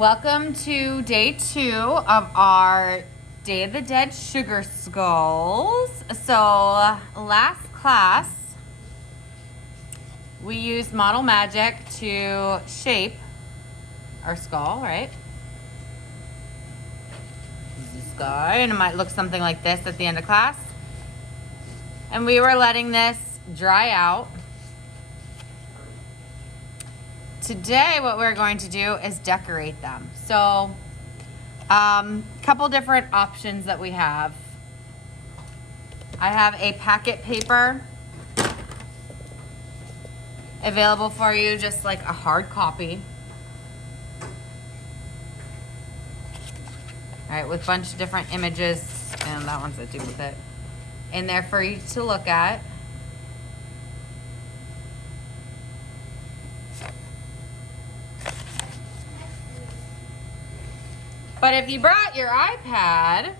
Welcome to day 2 of our Day of the Dead Sugar Skulls. So last class, we used Model Magic to shape our skull, right? This guy, and it might look something like this at the end of class. And we were letting this dry out. Today, what we're going to do is decorate them. So, couple different options that we have. I have a packet paper available for you, just like a hard copy. All right, with a bunch of different images, and that one's a duplicate, in there for you to look at. But if you brought your iPad,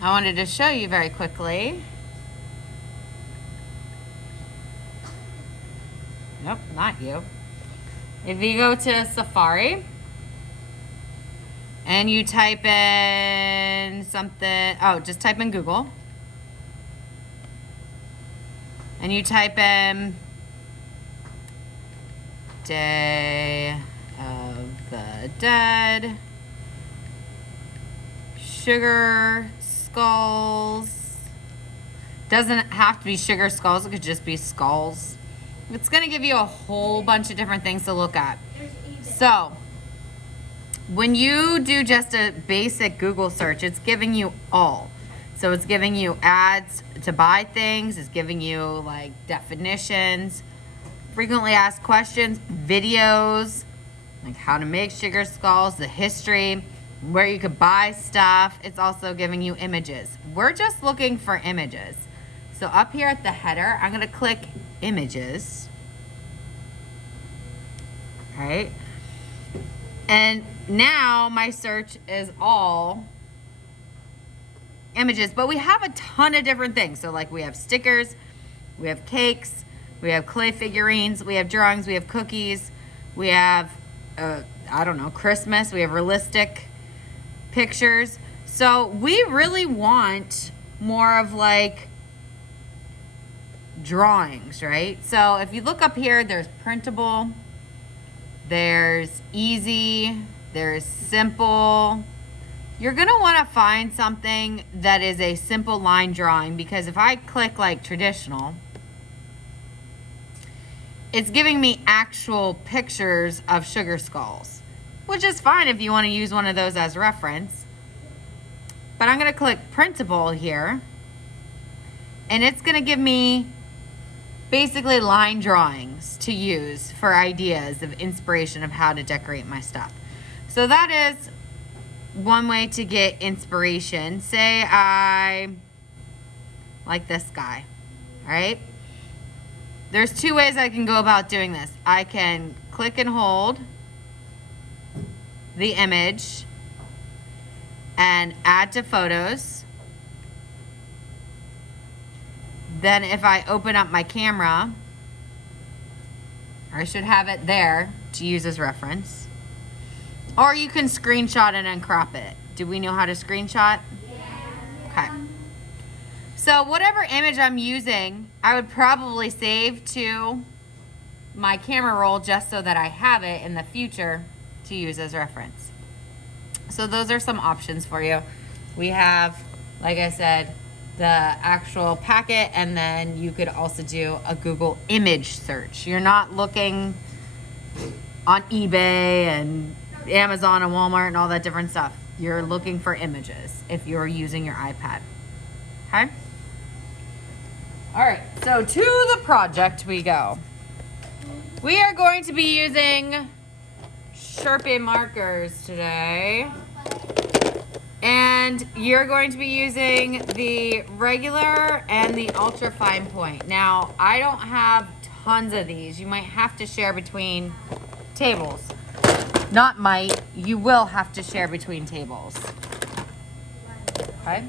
I wanted to show you very quickly. Nope, not you. If you go to Safari and you type in something, just type in Google. And you type in Day of the Dead Sugar Skulls. Doesn't have to be sugar skulls, it could just be skulls. It's going to give you a whole bunch of different things to look at. So when you do just a basic Google search, it's giving you all. So it's giving you ads to buy things, it's giving you like definitions, frequently asked questions, videos, like how to make sugar skulls, the history, where you could buy stuff. It's also giving you images. We're just looking for images. So up here at the header, I'm gonna click images. All right. And now my search is all images, but we have a ton of different things. So like we have stickers, we have cakes, we have clay figurines, we have drawings, we have cookies, we have, I don't know, Christmas, we have realistic pictures. So we really want more of like drawings, right? So if you look up here, there's printable, there's easy, there's simple. You're gonna wanna find something that is a simple line drawing, because if I click like traditional, it's giving me actual pictures of sugar skulls, which is fine if you want to use one of those as reference. But I'm going to click printable here, and it's going to give me basically line drawings to use for ideas of inspiration of how to decorate my stuff. So that is one way to get inspiration. Say I like this guy, all right? There's 2 ways I can go about doing this. I can click and hold the image and add to photos. Then if I open up my camera, I should have it there to use as reference. Or you can screenshot it and crop it. Do we know how to screenshot? Yeah. Okay. So whatever image I'm using, I would probably save to my camera roll just so that I have it in the future to use as reference. So those are some options for you. We have, like I said, the actual packet, and then you could also do a Google image search. You're not looking on eBay and Amazon and Walmart and all that different stuff. You're looking for images if you're using your iPad. Okay? All right, so to the project we go. We are going to be using Sharpie markers today. And you're going to be using the regular and the ultra fine point. Now, I don't have tons of these. You might have to share between tables. Not might, you will have to share between tables. Okay?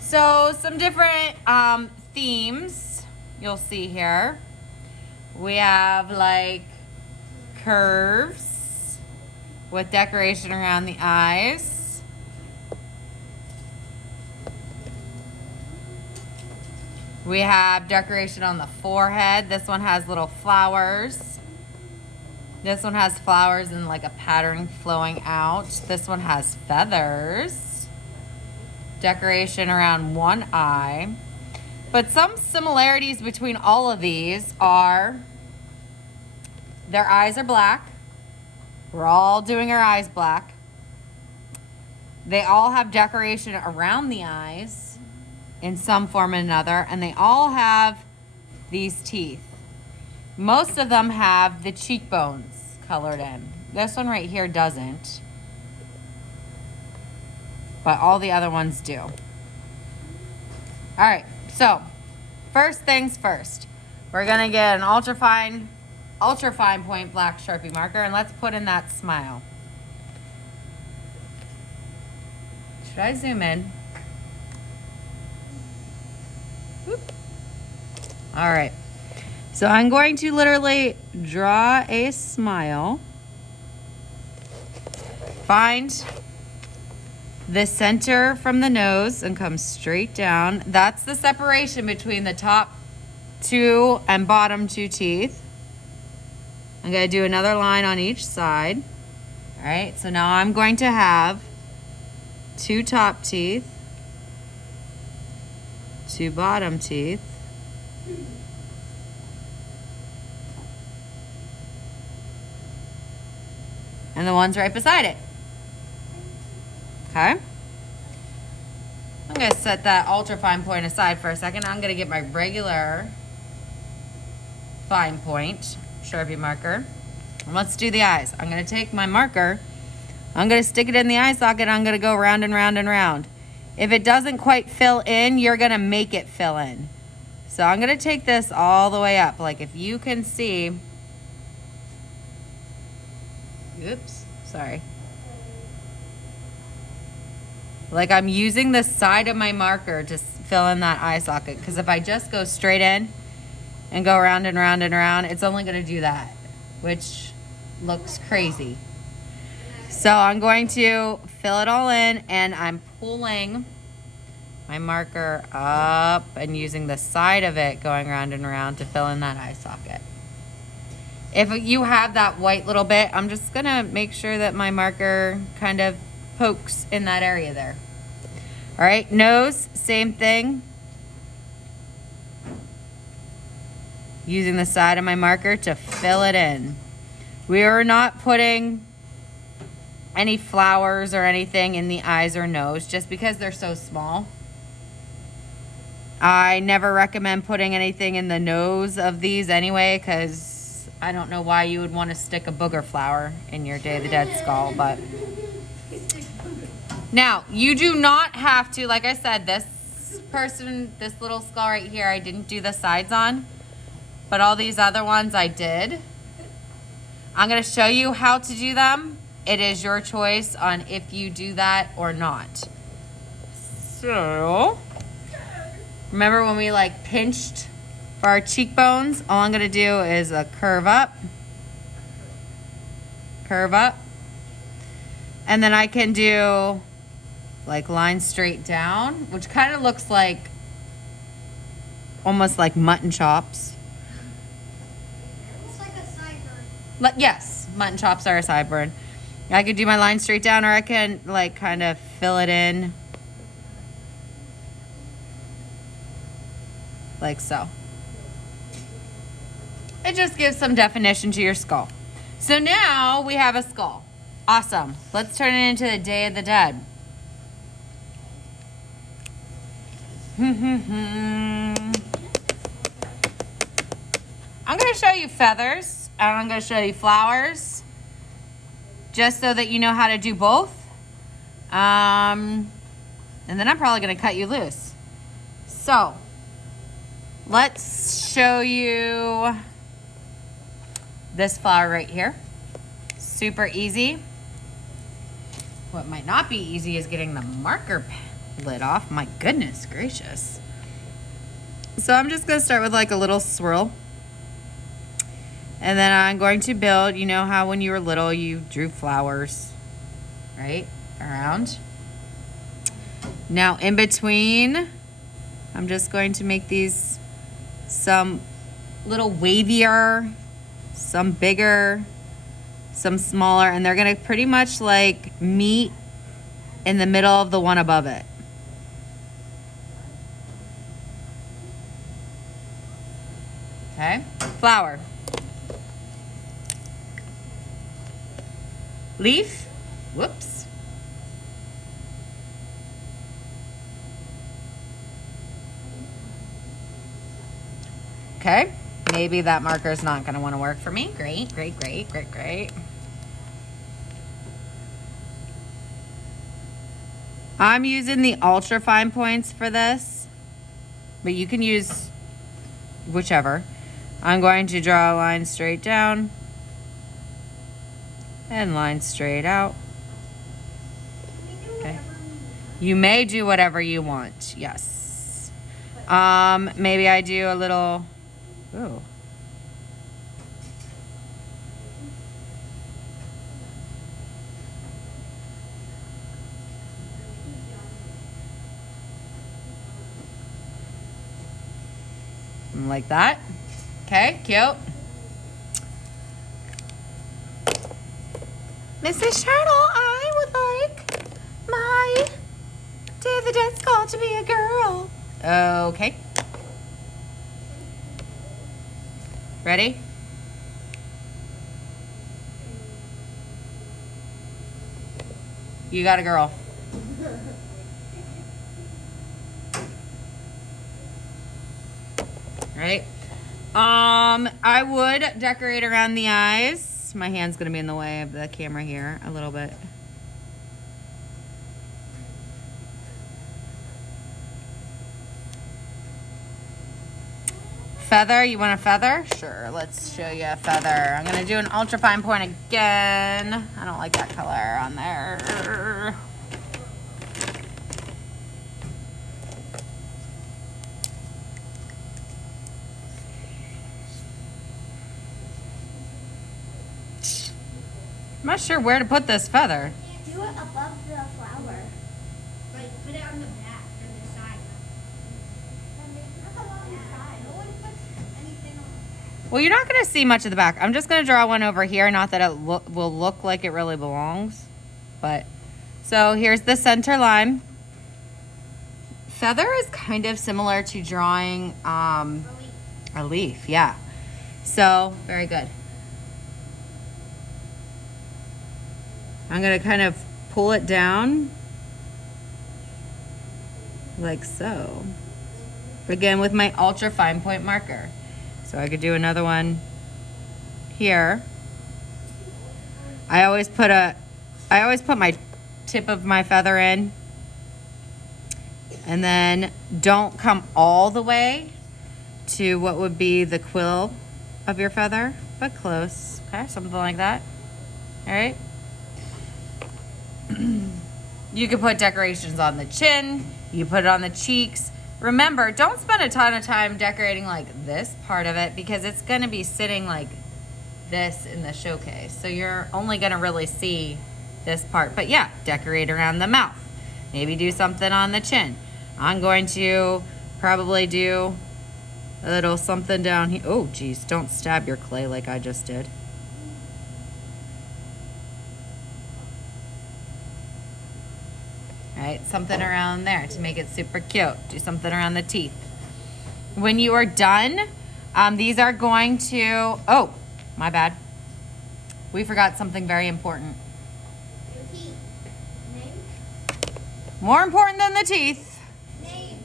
So some different themes you'll see here. We have like curves with decoration around the eyes. We have decoration on the forehead. This one has little flowers. This one has flowers and like a pattern flowing out. This one has feathers. Decoration around one eye. But some similarities between all of these are their eyes are black. We're all doing our eyes black. They all have decoration around the eyes in some form or another, and they all have these teeth. Most of them have the cheekbones colored in. This one right here doesn't, but all the other ones do. All right, so first things first, we're gonna get an ultra fine point black Sharpie marker, and let's put in that smile. Should I zoom in? Whoop. All right. So I'm going to literally draw a smile. Find the center from the nose and come straight down. That's the separation between the top two and bottom two teeth. I'm going to do another line on each side. All right, so now I'm going to have two top teeth, two bottom teeth, and the ones right beside it. Okay. I'm going to set that ultra fine point aside for a second. I'm going to get my regular fine point Sharpie marker. And let's do the eyes. I'm going to take my marker. I'm going to stick it in the eye socket. I'm going to go round and round and round. If it doesn't quite fill in, you're going to make it fill in. So I'm going to take this all the way up. Like if you can see. Oops, sorry. Like I'm using the side of my marker to fill in that eye socket. Because if I just go straight in and go round and round and round, it's only going to do that, which looks crazy. So I'm going to fill it all in, and I'm pulling my marker up and using the side of it going round and around to fill in that eye socket. If you have that white little bit, I'm just gonna make sure that my marker kind of pokes in that area there. All right, nose, same thing. Using the side of my marker to fill it in. We are not putting any flowers or anything in the eyes or nose just because they're so small. I never recommend putting anything in the nose of these anyway, because I don't know why you would want to stick a booger flower in your Day of the Dead skull, but now you do not have to, like I said, this little skull right here, I didn't do the sides on, but all these other ones I did. I'm going to show you how to do them. It is your choice on if you do that or not. So, remember when we like pinched for our cheekbones? All I'm gonna do is a curve up, and then I can do like line straight down, which kind of looks like almost like mutton chops. It's like a sideburn. Yes, mutton chops are a sideburn. I could do my line straight down, or I can like kind of fill it in like so. It just gives some definition to your skull. So now we have a skull. Awesome. Let's turn it into the Day of the Dead. I'm going to show you feathers, and I'm going to show you flowers, just so that you know how to do both. And then I'm probably going to cut you loose. So, let's show you this flower right here. Super easy. What might not be easy is getting the marker lid off. My goodness gracious. So I'm just going to start with like a little swirl. And then I'm going to build, you know how when you were little you drew flowers, right, around. Now in between, I'm just going to make these some little wavier, some bigger, some smaller, and they're gonna pretty much like meet in the middle of the one above it. Okay, flower. Leaf, whoops. Okay, maybe that marker is not gonna wanna work for me. Great, great, great, great, great. I'm using the ultra fine points for this, but you can use whichever. I'm going to draw a line straight down and line straight out. Okay. You may do whatever you want, yes. Maybe I do a little, ooh. Like that. Okay, cute. Mrs. Turtle, I would like my David Death's Call to be a girl. Okay. Ready? You got a girl. Right? I would decorate around the eyes. My hand's gonna be in the way of the camera here a little bit. Feather, you want a feather? Sure, let's show you a feather. I'm gonna do an ultra fine point again. I don't like that color on there. I'm not sure where to put this feather. Do it above the flower. Like, put it on the back or the side. Not on the side. No one puts anything on the back. Well, you're not going to see much of the back. I'm just going to draw one over here. Not that it will look like it really belongs. But, so here's the center line. Feather is kind of similar to drawing a leaf. Yeah. So, very good. I'm going to kind of pull it down like so. Again, with my ultra fine point marker. So I could do another one here. I always put my tip of my feather in, and then don't come all the way to what would be the quill of your feather, but close. Okay, something like that. All right. You can put decorations on the chin, you put it on the cheeks. Remember, don't spend a ton of time decorating like this part of it because it's going to be sitting like this in the showcase. So you're only going to really see this part. But yeah, decorate around the mouth. Maybe do something on the chin. I'm going to probably do a little something down here. Oh, geez, don't stab your clay like I just did. Right, something around there to make it super cute. Do something around the teeth. When you are done, these are going to, oh, my bad. We forgot something very important. Your teeth. Name? More important than the teeth. Name.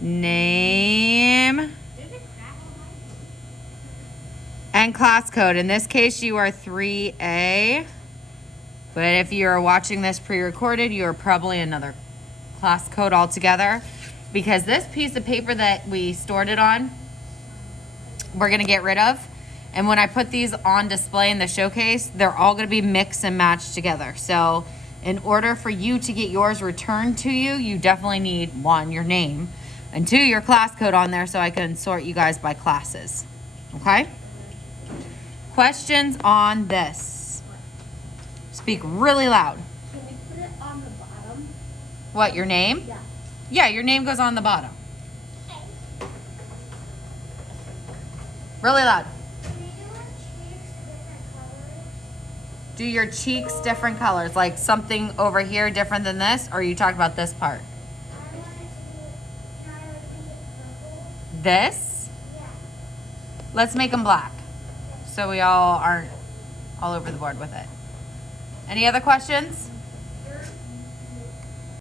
Name There's a crack on my and class code. In this case, you are 3A. But if you're watching this pre-recorded, you are probably another class code altogether, because this piece of paper that we stored it on, we're gonna get rid of. And when I put these on display in the showcase, they're all gonna be mixed and matched together. So in order for you to get yours returned to you, you definitely need 1, your name, and 2, your class code on there so I can sort you guys by classes, okay? Questions on this? Speak really loud. Can we put it on the bottom? What, your name? Yeah. Yeah, your name goes on the bottom. Really loud. Do your cheeks different colors? Like something over here different than this? Or are you talking about this part? This? Let's make them black. So we all aren't all over the board with it. Any other questions?